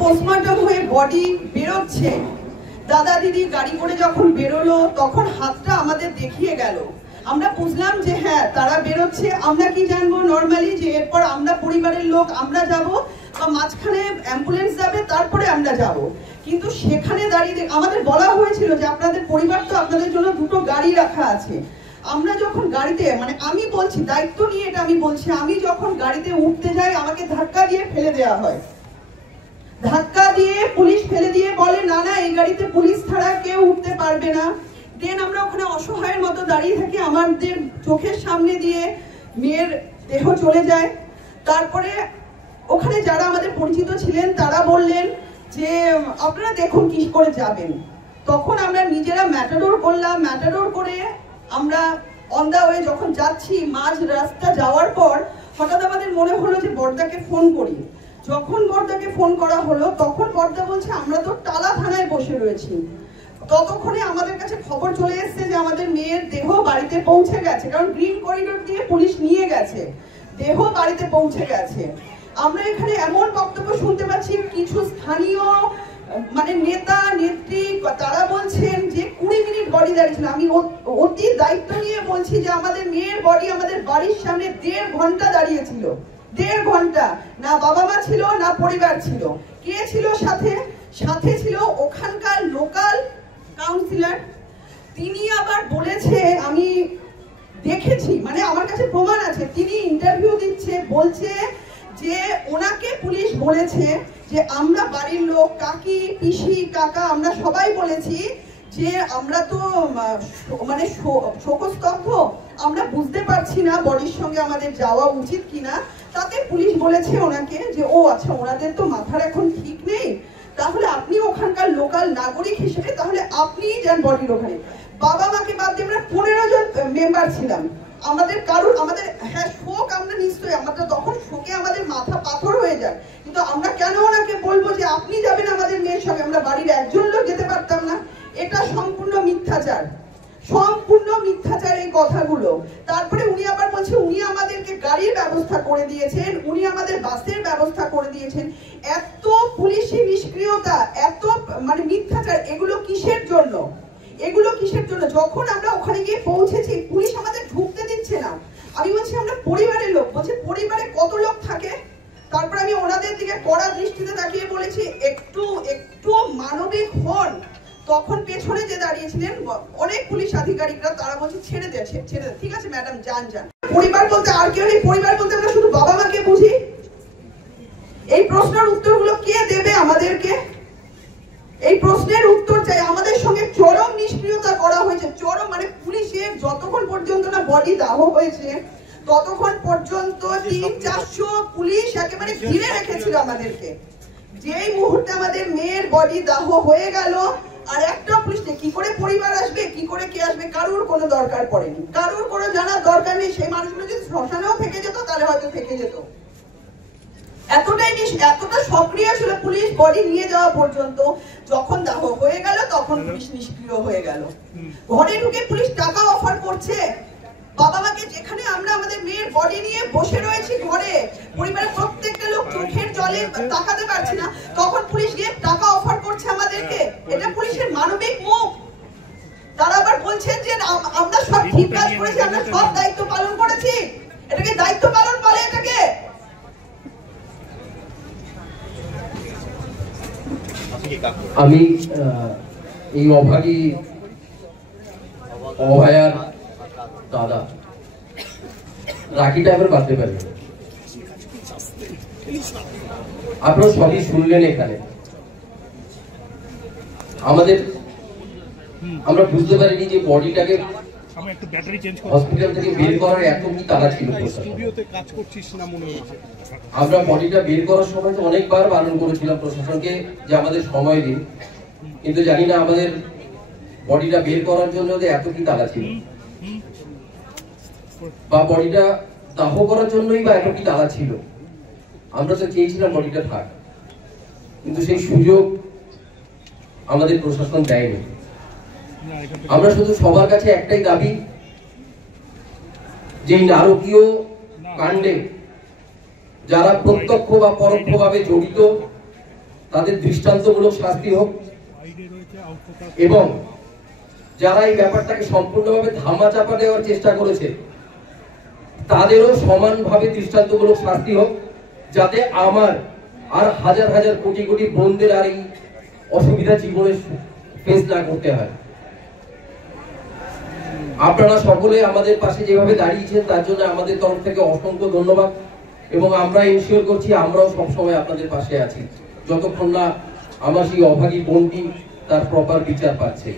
Post-mortem হয়ে body বেরোচ্ছে, দাদা দিদি গাড়ি করে যখন বেরোলো তখন হাতটা আমাদের দেখিয়ে গেল। আমরা বুঝলাম যে হ্যাঁ তারা বেরোচ্ছে। আমরা কি জানবো নর্মালি যে এরপর আমরা পরিবারের লোক আমরা যাব বা মাঝখানে অ্যাম্বুলেন্স যাবে তারপরে আমরা যাব, কিন্তু সেখানে দাঁড়িয়ে আমাদের বলা হয়েছিল যে আপনাদের পরিবার তো আপনাদের জন্য দুটো গাড়ি রাখা আছে। আমরা যখন গাড়িতে মানে আমি বলছি দায়িত্ব নিয়ে এটা আমি বলছি, আমি যখন গাড়িতে উঠতে যাই আমাকে ধাক্কা দিয়ে ফেলে দেওয়া হয়, ধাক্কা দিয়ে পুলিশ ফেলে দিয়ে বলে না না এই গাড়িতে পুলিশ ছাড়া কেউ উঠতে পারবে না। দেন আমরা ওখানে অসহায়ের মতো দাঁড়িয়ে থাকি, আমাদের চোখের সামনে দিয়ে মেয়ের দেহ চলে যায়। তারপরে ওখানে যারা আমাদের পরিচিত ছিলেন তারা বললেন যে আপনারা দেখুন কি করে যাবেন। তখন আমরা নিজেরা ম্যাটাডোর করলাম, ম্যাটাডোর করে আমরা অন দা ওয়ে যখন যাচ্ছি মাঝ রাস্তা যাওয়ার পর হঠাৎ আমাদের মনে হলো যে বড়দাকে ফোন করি। যখন বড়দাকে ফোন করা হলো তখন বড়দা বলছে আমরা তো টালা থানায় বসে রয়েছি। ততক্ষণে আমাদের কাছে খবর চলে এসেছে যে আমাদের মেয়ের দেহ বাড়িতে পৌঁছে গেছে, কারণ গ্রিন করিডোর দিয়ে পুলিশ নিয়ে গেছে, দেহ বাড়িতে পৌঁছে গেছে। আমরা এখানে এমন বক্তব্য শুনতে পাচ্ছি কিছু স্থানীয় মানে নেতা নেত্রী তারা বলছেন যে 20 মিনিট বডি দাঁড়িয়েছিল। আমি অতি দায়িত্ব নিয়ে বলছি যে আমাদের মেয়ের বডি আমাদের বাড়ির সামনে 1.5 ঘন্টা দাঁড়িয়েছিল, 1.5 ঘন্টা। না বাবা মা ছিল না পরিবার ছিল। কে ছিল সাথে? সাথে ছিল ওখানকার লোকাল কাউন্সিলর। তিনি আবার বলেছে, আমি দেখেছি মানে আমার কাছে প্রমাণ আছে, তিনি ইন্টারভিউ দিচ্ছে বলছে যে ওনাকে পুলিশ বলেছে যে আমরা বাড়ির লোক কাকি পিসি কাকা আমরা সবাই বলেছি যে আমরা তো মানে শোকস্তব্ধ, আমরা বুঝতে পারছি না বডির সঙ্গে আমাদের যাওয়া উচিত কিনা। তাতে পুলিশ বলেছে ওনাকে যে ও আচ্ছা ওনাদের তো মাথার এখন ঠিক নেই, তাহলে আপনি ওখানকার লোকাল নাগরিক হিসেবে তাহলে আপনিই যান বডির ওখানে। বাবা মাকে বাদ দিয়ে আমরা 15 জন মেম্বার ছিলাম। আমাদের কারোর আমাদের হ্যাঁ শোক আমরা নিশ্চয়ই আমরা তখন শোকে আমাদের মাথা পাথর হয়ে যায়, কিন্তু আমরা কেন ওনাকে বলবো যে আপনি যাবেন আমাদের মেয়ের সঙ্গে? আমরা বাড়ির একজন লোক যেতে পারতাম না? এটা সম্পূর্ণ মিথ্যাচার, সম্পূর্ণ মিথ্যাচার এই কথাগুলো। তারপরে উনি আবার বলছে উনি আমাদেরকে গাড়ির ব্যবস্থা করে দিয়েছেন, উনি আমাদের বাসের ব্যবস্থা করে দিয়েছেন। এত পুলিশি নিষ্ক্রিয়তা, এত মানে মিথ্যাচার, এগুলো কিসের জন্য? এগুলো কিসের জন্য? যখন আমরা ওখানে গিয়ে পৌঁছেছি পুলিশ আমাদের ঢুকতে দিচ্ছে না। আমি বলছি আমরা পরিবারের লোক, বলছে পরিবারে কত লোক থাকে? তারপর আমি ওনাদের দিকে কড়া দৃষ্টিতে তাকিয়ে বলেছি একটু একটু মানবিক হন। তখন পেছনে যে দাঁড়িয়েছিলেন অনেক পুলিশ আধিকারিকরা তারা বলছে ছেড়ে দে, ছেড়ে দে, ঠিক আছে ম্যাডাম যান যান। পরিবার বলতে আর কেউ নেই, পরিবার বলতে আমরা শুধু বাবা মাকে বুঝি। এই প্রশ্নের উত্তরগুলো কে দেবে আমাদেরকে? এই প্রশ্নের উত্তর চাই। আমাদের সঙ্গে চরম নিষ্ক্রিয়তা করা হয়েছে, চরম মানে পুলিশের যতক্ষণ পর্যন্ত না বডি দাহ হয়েছে ততক্ষণ পর্যন্ত 300-400 পুলিশ একেবারে ঘিরে রেখেছিল আমাদেরকে। যেই মুহূর্তে আমাদের মেয়ের বডি দাহ হয়ে গেল আর একটা পুলিশ কি করে পরিবার আসবে, কি করে কে আসবে, কারুর কোনো দরকার পড়েনি, কারুর কোনো জানার দরকার নেই। সেই মানুষগুলো যদি শ্মশানেও থেকে যেত তাহলে হয়তো থেকে যেত। এতটা সক্রিয় ছিল পুলিশ বডি নিয়ে যাওয়া পর্যন্ত। যখন দাহ হয়ে গেল তখন পুলিশ নিষ্ক্রিয় হয়ে গেল। ঘরে ঢুকে পুলিশ টাকা অফার করছে বাবা মাকে, যেখানে আমরা আমাদের মেয়ের বডি নিয়ে বসে রয়েছি ঘরে, পরিবারের প্রত্যেকটা লোক চোখের জলে তাকাতে পারছি না, তখন পুলিশ গিয়ে টাকা অফার করছে আমাদেরকে। এটা পুলিশের মানবিক মুখ। তারা আবার বলছেন যে আমরা সব ঠিক কাজ করেছি, আমরা সব দায়িত্ব পালন করেছি। এটাকে দায়িত্ব পালন বলে? এটাকে আমি এই অভাগী অভয়ার দাদা রাখিটা এবার বাঁধতে পারি। আপনারা সবই শুনলেন এখানে। আমরা বুঝতে পারিনি যে বডিটাকে হসপিটাল থেকে বের করার এত কি তাড়া ছিল। আমরা বডিটা বের করার সময় তো অনেকবার বারণ করেছিলাম প্রশাসনকে যে আমাদের সময় দিন, কিন্তু জানি না আমাদের বডিটা বের করার জন্য এত কি তাড়া ছিল, বা বডিটা দাহ করার জন্যই বা এত কি তাড়া ছিল। আমরা তো চেয়েছিলাম বডিটা থাক, কিন্তু সেই সুযোগ আমাদের প্রশাসন দেয়নি। আমরা শুধু সবার কাছে একটাই দাবি, যে নারকীয় কাণ্ডে যারা প্রত্যক্ষ বা পরোক্ষভাবে জড়িত তাদের দৃষ্টান্তমূলক শাস্তি হোক, এবং যারা এই ব্যাপারটাকে সম্পূর্ণভাবে ধামাচাপা দেওয়ার চেষ্টা করেছে তাদেরও সমানভাবে দৃষ্টান্তমূলক শাস্তি হোক, যাতে আমার আর হাজার হাজার কোটি কোটি বোনদের আর এই অসুবিধা জীবনে ফেস না করতে হয়। আপনারা সকলে আমাদের পাশে যেভাবে দাঁড়িয়েছেন তার জন্য আমাদের তরফ থেকে অসংখ্য ধন্যবাদ, এবং আমরা ইনশিওর করছি আমরাও সবসময় আপনাদের পাশে আছি যতক্ষণ না আমার সেই অভাগী বোনটি তার প্রপার বিচার পাচ্ছে।